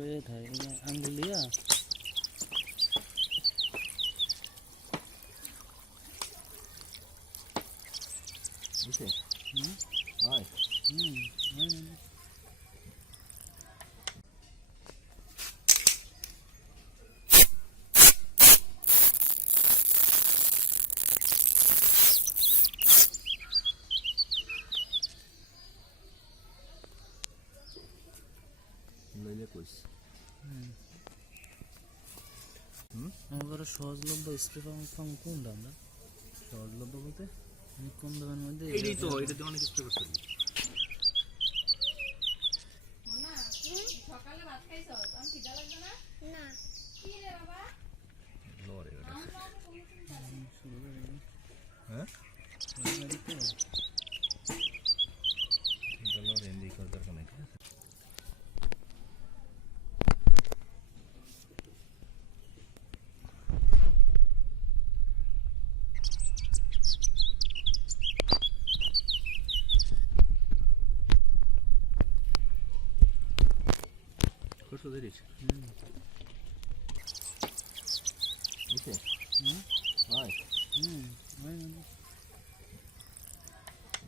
ले था अंग लिया বুঝছে হয় লইলে কইস আমার সহজলভ্য স্প্রে পাম্প কোনটা আমরা সহজলভ্য বলতে কম দামের মধ্যে এটাই তো এটা দিয়ে অনেক স্প্রে করতে পারবি সকালে ভাত খাইছো আমি খিদা লাগবে না না কি রে বাবা লরে এটা হ্যাঁ লরে এন্ডি করার দরকার নাই ঠিক আছে করছো দেরিস বুঝছে হয় হয়